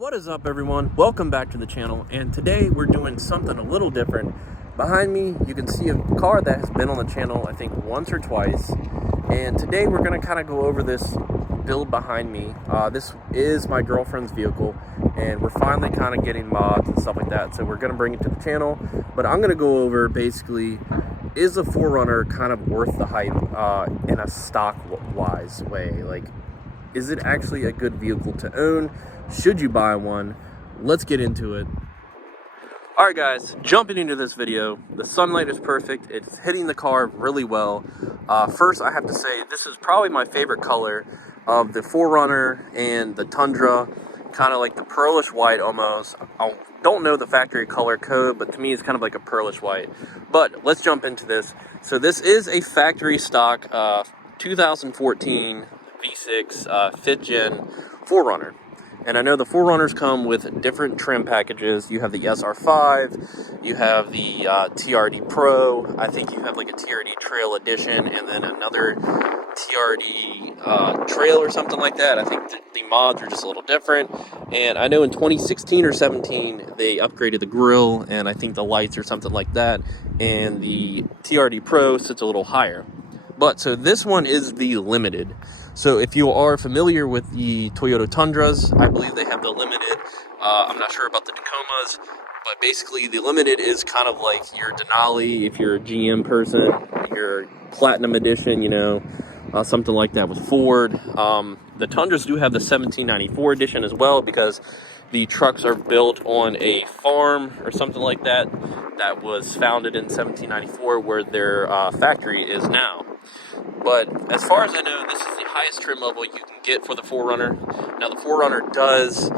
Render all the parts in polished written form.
What is up, everyone? Welcome back to the channel, and today we're doing something a little different. Behind me you can see a car that has been on the channel I think once or twice, and today we're going to kind of go over this build behind me. This is my girlfriend's vehicle, and we're finally kind of getting mods and stuff like that, so we're going to bring it to the channel. But I'm going to go over basically, is a 4Runner kind of worth the hype in a stock wise way? Like, is it actually a good vehicle to own? Should you buy one? Let's get into it. Alright guys, jumping into this video. The sunlight is perfect. It's hitting the car really well. First, I have to say, this is probably my favorite color of the 4Runner and the Tundra. Kind of like the pearlish white almost. I don't know the factory color code, but to me it's kind of like a pearlish white. But let's jump into this. So this is a factory stock 2014 V6 5th gen 4Runner. And I know the 4Runners come with different trim packages. You have the SR5, you have the TRD Pro, I think you have like a TRD Trail Edition, and then another TRD Trail or something like that. I think the mods are just a little different. And I know in 2016 or 17, they upgraded the grille, and I think the lights or something like that. And the TRD Pro sits a little higher. But so this one is the Limited. So if you are familiar with the Toyota Tundras, I believe they have the Limited. I'm not sure about the Tacomas, but basically the Limited is kind of like your Denali if you're a GM person, your Platinum Edition, you know, something like that with Ford. The Tundras do have the 1794 edition as well, because the trucks are built on a farm or something like that that was founded in 1794 where their factory is now. But as far as I know, this is the highest trim level you can get for the 4Runner. Now the 4Runner does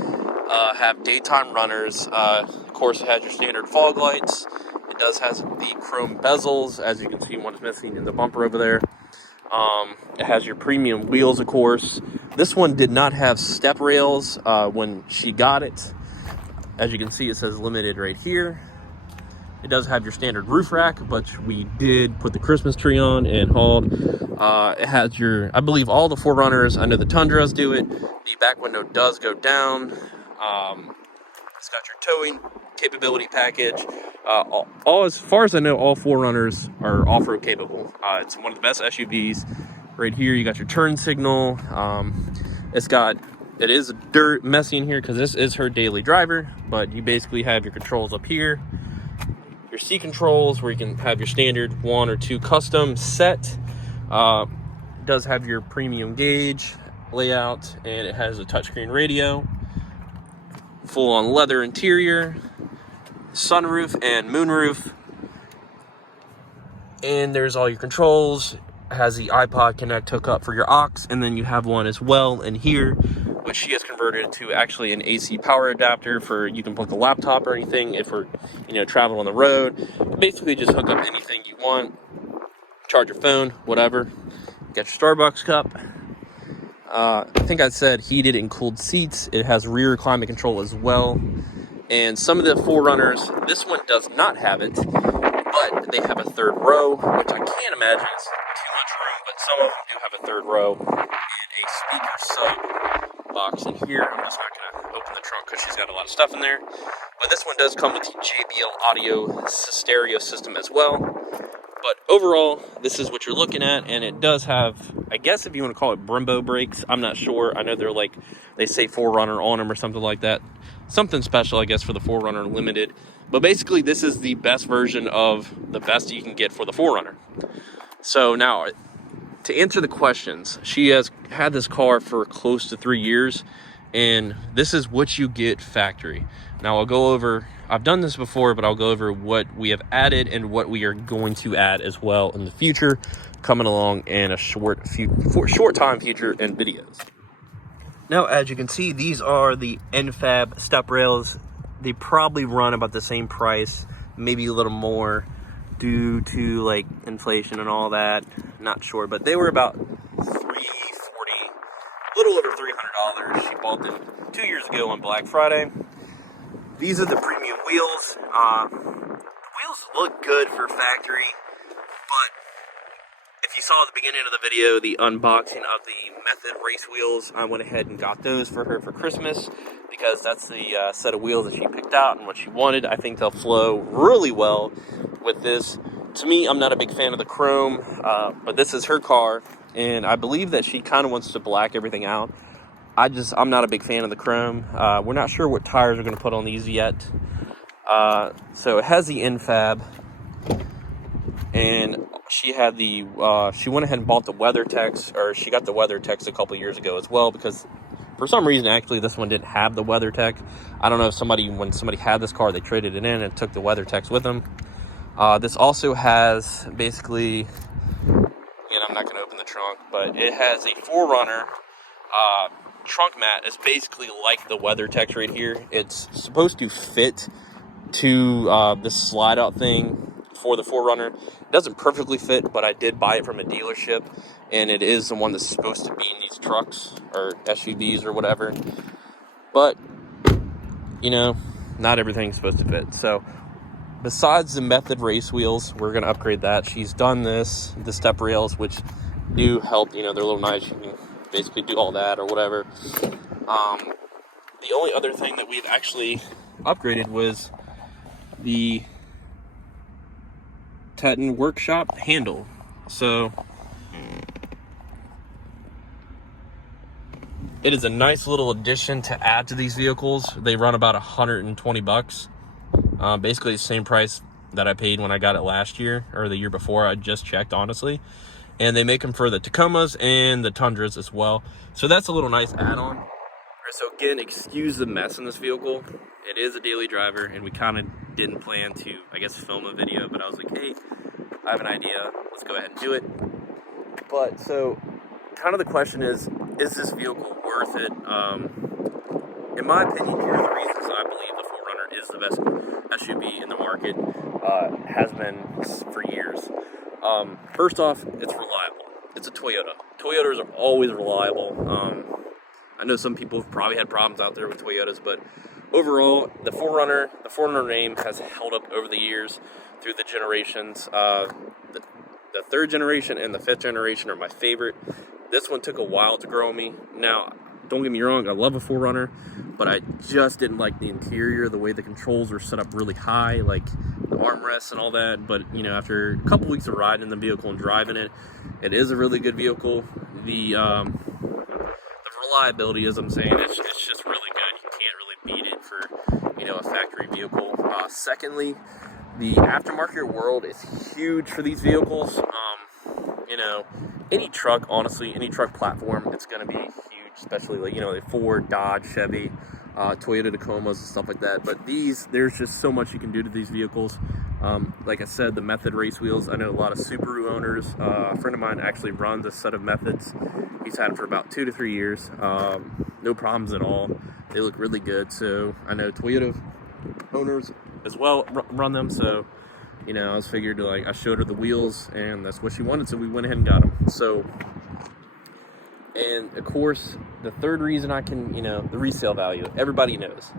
have daytime runners. Of course, it has your standard fog lights. It does have the chrome bezels, as you can see one is missing in the bumper over there. It has your premium wheels, of course. This one did not have step rails when she got it. As you can see, it says Limited right here. It does have your standard roof rack, but we did put the Christmas tree on and hauled. It has your, I believe all the 4Runners, I know the Tundras do it. The back window does go down. It's got your towing capability package. All as far as I know, all 4Runners are off-road capable. It's one of the best SUVs. Right here, you got your turn signal. It is dirt messy in here because this is her daily driver, but you basically have your controls up here. Your C controls, where you can have your standard 1 or 2 custom set. It does have your premium gauge layout, and it has a touchscreen radio, full on leather interior, sunroof and moonroof, and there's all your controls. It has the iPod Connect hookup for your aux, and then you have one as well in here, which she has converted to actually an AC power adapter for you can plug a laptop or anything if we're, you know, traveling on the road. Basically just hook up anything you want, charge your phone, whatever. You got your Starbucks cup. I think I said heated and cooled seats. It has rear climate control as well. And some of the 4Runners, this one does not have it, but they have a third row, which I can't imagine is too much room, but some of them do have a third row and a speaker sub box in here. I'm just not going to open the trunk because she's got a lot of stuff in there. But this one does come with the JBL audio stereo system as well. But overall, this is what you're looking at, and it does have, I guess if you want to call it Brembo brakes, I'm not sure. I know they're like, they say 4Runner on them or something like that. Something special, I guess, for the 4Runner Limited. But basically, this is the best version of the best you can get for the 4Runner. So now, to answer the questions, she has had this car for close to 3 years, and this is what you get factory. Now I'll go over, I've done this before, but I'll go over what we have added and what we are going to add as well in the future, coming along in a short time future in videos. Now, as you can see, these are the NFAB step rails. They probably run about the same price, maybe a little more, due to like inflation and all that. Not sure, but they were about $340, a little over $300. She bought them 2 years ago on Black Friday. These are the premium wheels. The wheels look good for factory, but if if you saw at the beginning of the video, the unboxing of the Method race wheels, I went ahead and got those for her for Christmas because that's the set of wheels that she picked out and what she wanted. I think they'll flow really well with this. To me, I'm not a big fan of the chrome, but this is her car, and I believe that she kind of wants to black everything out. I'm not a big fan of the chrome. We're not sure what tires we're going to put on these yet. So it has the infab, and she had the she went ahead and bought the WeatherTech, or she got the WeatherTech a couple years ago as well, because for some reason actually this one didn't have the WeatherTech. I don't know if when somebody had this car, they traded it in and took the WeatherTech with them. This also has basically, and I'm not going to open the trunk, but it has a 4Runner trunk mat. It's basically like the WeatherTech right here. It's supposed to fit to this slide out thing for the 4Runner. It doesn't perfectly fit, but I did buy it from a dealership, and it is the one that's supposed to be in these trucks or SUVs or whatever. But you know, not everything's supposed to fit. So besides the Method race wheels, we're going to upgrade that. She's done the step rails, which do help. You know, they're a little nice. You can basically do all that or whatever. The only other thing that we've actually upgraded was the Teton Workshop handle. So it is a nice little addition to add to these vehicles. They run about $120. Basically the same price that I paid when I got it last year or the year before. I just checked, honestly. And they make them for the Tacomas and the Tundras as well. So that's a little nice add-on. So again, excuse the mess in this vehicle. It is a daily driver, and we kind of didn't plan to, I guess, film a video, but I was like, hey, I have an idea. Let's go ahead and do it. But so kind of the question is this vehicle worth it? In my opinion, here are the reasons I believe the 4Runner is the best SUV in the market. Has been for years. First off, it's reliable. It's a Toyota. Toyotas are always reliable. I know some people have probably had problems out there with Toyotas, but overall, the 4Runner name has held up over the years through the generations. The third generation and the fifth generation are my favorite. This one took a while to grow on me. Now, don't get me wrong, I love a 4Runner, but I just didn't like the interior, the way the controls were set up really high, like the armrests and all that. But, you know, after a couple weeks of riding in the vehicle and driving it, it is a really good vehicle. The reliability, as I'm saying, it's just really good. You can't really beat it for, you know, a factory vehicle. Secondly, the aftermarket world is huge for these vehicles. You know, any truck, honestly, any truck platform, it's going to be huge, especially like, you know, the Ford, Dodge, Chevy, Toyota Tacomas and stuff like that. But there's just so much you can do to these vehicles. Like I said, the Method race wheels, I know a lot of Subaru owners. A friend of mine actually runs a set of Methods. He's had them for about 2 to 3 years. No problems at all. They look really good. So I know Toyota owners as well run them. So, you know, I was figured to, like, I showed her the wheels and that's what she wanted. So we went ahead and got them. So, and of course, the third reason I can, you know, the resale value, everybody knows.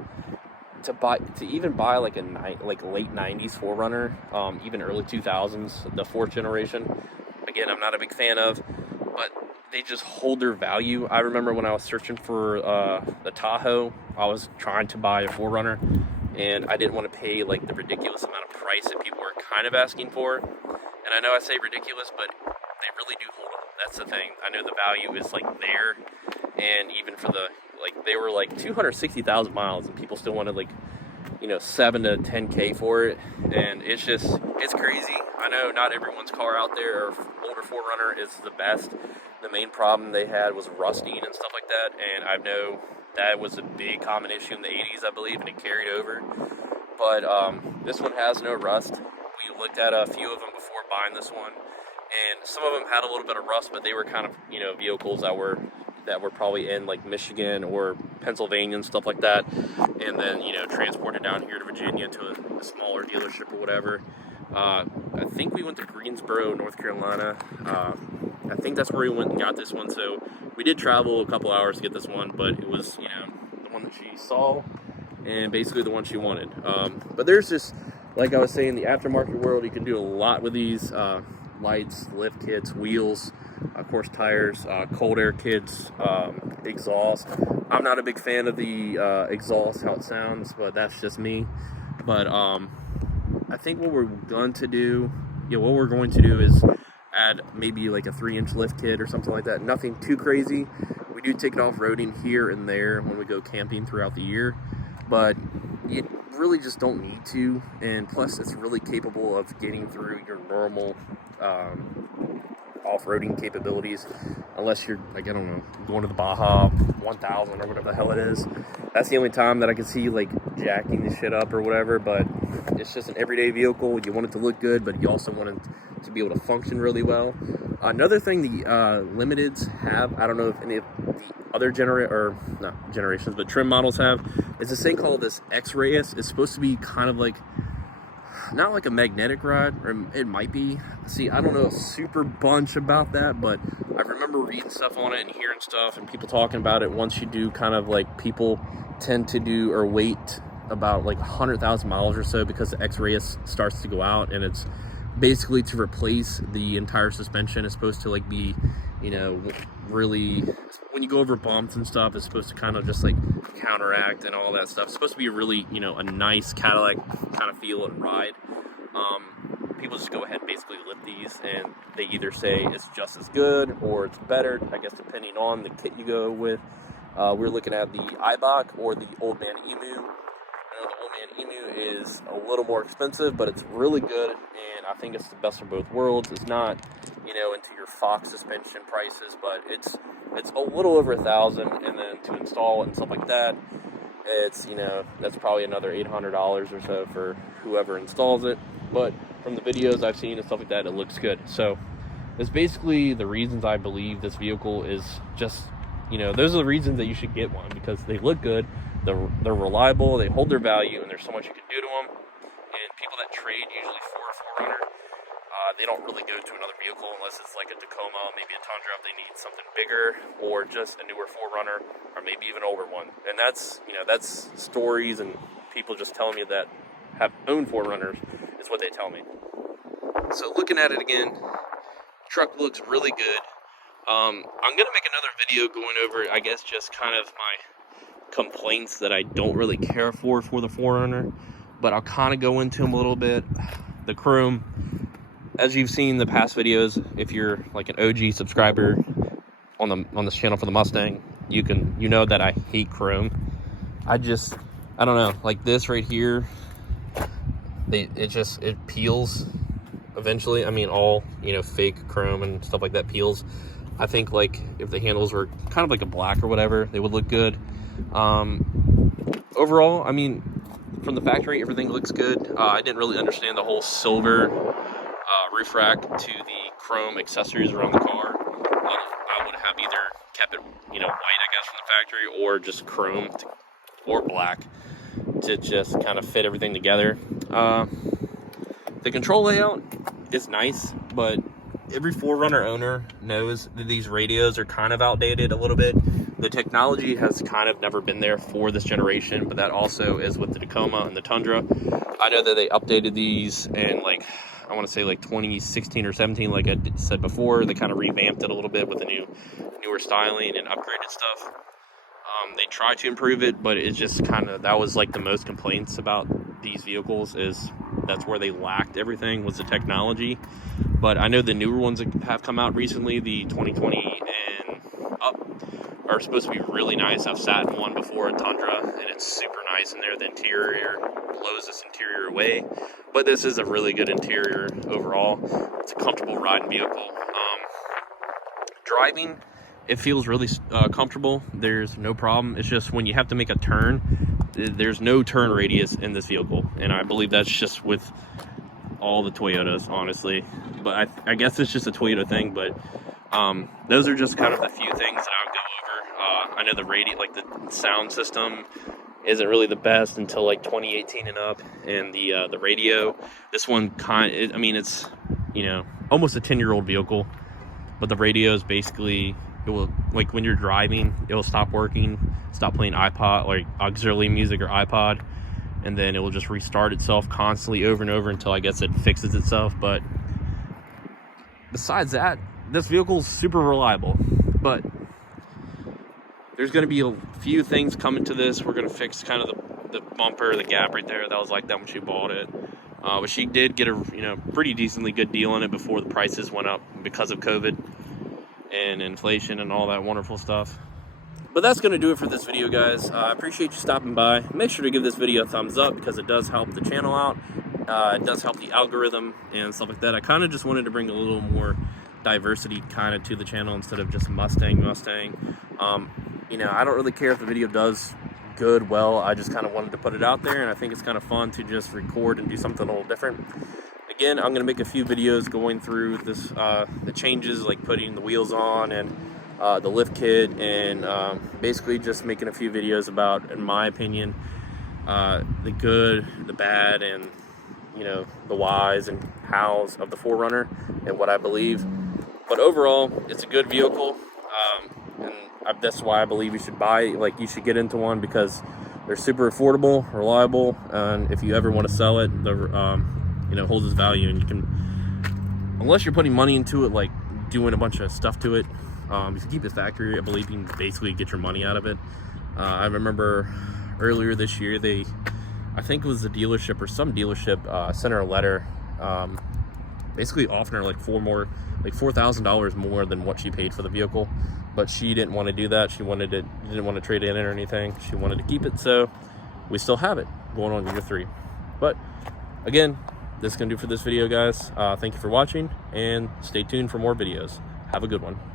To even buy like late 90s 4Runner, even early 2000s, the fourth generation, again, I'm not a big fan of, but they just hold their value. I remember when I was searching for the Tahoe, I was trying to buy a 4Runner, and I didn't want to pay like the ridiculous amount of price that people were kind of asking for. And I know I say ridiculous, but they really do hold up. That's the thing. I know the value is like there, and even for the, like, they were like 260,000 miles, and people still wanted, like, you know, 7 to 10K for it. And it's crazy. I know not everyone's car out there or older 4Runner is the best. The main problem they had was rusting and stuff like that, and I know that was a big common issue in the 80s, I believe, and it carried over. But this one has no rust. We looked at a few of them before buying this one, and some of them had a little bit of rust, but they were kind of, you know, vehicles that were probably in like Michigan or Pennsylvania and stuff like that, and then, you know, transported down here to Virginia to a smaller dealership or whatever. I think we went to Greensboro, North Carolina. I think that's where we went and got this one. So we did travel a couple hours to get this one, but it was, you know, the one that she saw and basically the one she wanted. But there's just, like I was saying, the aftermarket world, you can do a lot with these. lights, lift kits, wheels, of course tires, cold air kits, exhaust. I'm not a big fan of the exhaust, how it sounds, but that's just me. But I think what we're going to do is add maybe like a 3-inch lift kit or something like that. Nothing too crazy. We do take it off-roading here and there when we go camping throughout the year, but you really just don't need to. And plus, it's really capable of getting through your normal off-roading capabilities, unless you're, like, I don't know, going to the Baja 1000 or whatever the hell it is. That's the only time that I can see, like, jacking the shit up or whatever. But it's just an everyday vehicle. You want it to look good, but you also want it to be able to function really well. Another thing the Limiteds have, I don't know if any of the other trim models have, is this thing called this X-Radius. It's supposed to be kind of like, not like a magnetic rod, or it might be. See, I don't know a super bunch about that, but I remember reading stuff on it and hearing stuff and people talking about it. Once you do, kind of like, people tend to do or wait about like 100,000 miles or so, because the X-Radius starts to go out, and it's basically to replace the entire suspension. It's supposed to, like, be, you know, really, when you go over bumps and stuff, it's supposed to kind of just like counteract and all that stuff. It's supposed to be really, you know, a nice Cadillac kind of feel and ride. People just go ahead and basically lift these, and they either say it's just as good or it's better, I guess, depending on the kit you go with. We're looking at the Eibach or the Old Man Emu. I know the Old Man Emu is a little more expensive, but it's really good, and I think it's the best of both worlds. It's not, you know, into your Fox suspension prices, but it's a little over $1,000, and then to install and stuff like that, it's, you know, that's probably another $800 or so for whoever installs it. But from the videos I've seen and stuff like that, it looks good. So it's basically the reasons I believe this vehicle is just, you know, those are the reasons that you should get one, because they look good, they're reliable, they hold their value, and there's so much you can do to them. And people that trade usually for a 4Runner, they don't really go to another vehicle unless it's like a Tacoma, maybe a Tundra if they need something bigger, or just a newer 4Runner, or maybe even an older one. And that's, you know, that's stories and people just telling me that have owned 4Runners is what they tell me. So looking at it again, truck looks really good. I'm gonna make another video going over, I guess, just kind of my complaints that I don't really care for the 4Runner, but I'll kind of go into them a little bit. The chrome, as you've seen in the past videos, if you're like an OG subscriber on this channel for the Mustang, you know that I hate chrome. I don't know, like this right here, it peels eventually. I mean, all, you know, fake chrome and stuff like that peels. I think, like, if the handles were kind of like a black or whatever, they would look good. Overall, I mean, from the factory, everything looks good. I didn't really understand the whole silver roof rack to the chrome accessories around the car. I would have either kept it, you know, white, I guess, from the factory, or just chrome or black to just kind of fit everything together. The control layout is nice, but every 4Runner owner knows that these radios are kind of outdated a little bit. The technology has kind of never been there for this generation, but that also is with the Tacoma and the Tundra. I know that they updated these in, like, I want to say like 2016 or 17, like I said before. They kind of revamped it a little bit with the newer styling and upgraded stuff. They tried to improve it, but it's just kind of, that was like the most complaints about these vehicles, is that's where they lacked everything, was the technology. But I know the newer ones that have come out recently, the 2020 and up, are supposed to be really nice. I've sat in one before, a Tundra, and it's super nice in there. The interior blows this interior away, but this is a really good interior overall. It's a comfortable riding vehicle. Driving, it feels really comfortable. There's no problem. It's just when you have to make a turn, there's no turn radius in this vehicle, and I believe that's just with all the Toyotas, honestly. But I guess it's just a Toyota thing. But those are just kind of the few things that I'll go over. I know the radio, like the sound system, isn't really the best until like 2018 and up, and the radio, this one I mean, it's, you know, almost a 10-year-old vehicle, but the radio is basically, it will, like, when you're driving, it will stop working, stop playing iPod, like auxiliary music or iPod, and then it will just restart itself constantly over and over until, I guess, it fixes itself. But besides that, this vehicle is super reliable. But there's going to be a few things coming to this. We're going to fix kind of the bumper, the gap right there. That was like that when she bought it. But she did get a pretty decently good deal on it before the prices went up because of COVID and inflation and all that wonderful stuff. But that's going to do it for this video, guys. I appreciate you stopping by. Make sure to give this video a thumbs up because it does help the channel out. It does help the algorithm and stuff like that. I kind of just wanted to bring a little more diversity kind of to the channel instead of just Mustang. I don't really care if the video does good, well. I just kind of wanted to put it out there, and I think it's kind of fun to just record and do something a little different. Again, I'm going to make a few videos going through this, the changes, like putting the wheels on and the lift kit, and basically just making a few videos about, in my opinion, the good, the bad, and the whys and hows of the 4Runner and what I believe. But overall, it's a good vehicle, and that's why I believe you should you should get into one, because they're super affordable, reliable, and if you ever want to sell it, holds its value. And you can, unless you're putting money into it, like doing a bunch of stuff to it, if you keep it factory, I believe you can basically get your money out of it. I remember earlier this year, I think it was the dealership or some dealership sent her a letter, basically offering her like $4,000 more than what she paid for the vehicle. But she didn't want to do that. She didn't want to trade it in or anything. She wanted to keep it, so we still have it going on year 3. But again, this is gonna do for this video, guys. Thank you for watching, and stay tuned for more videos. Have a good one.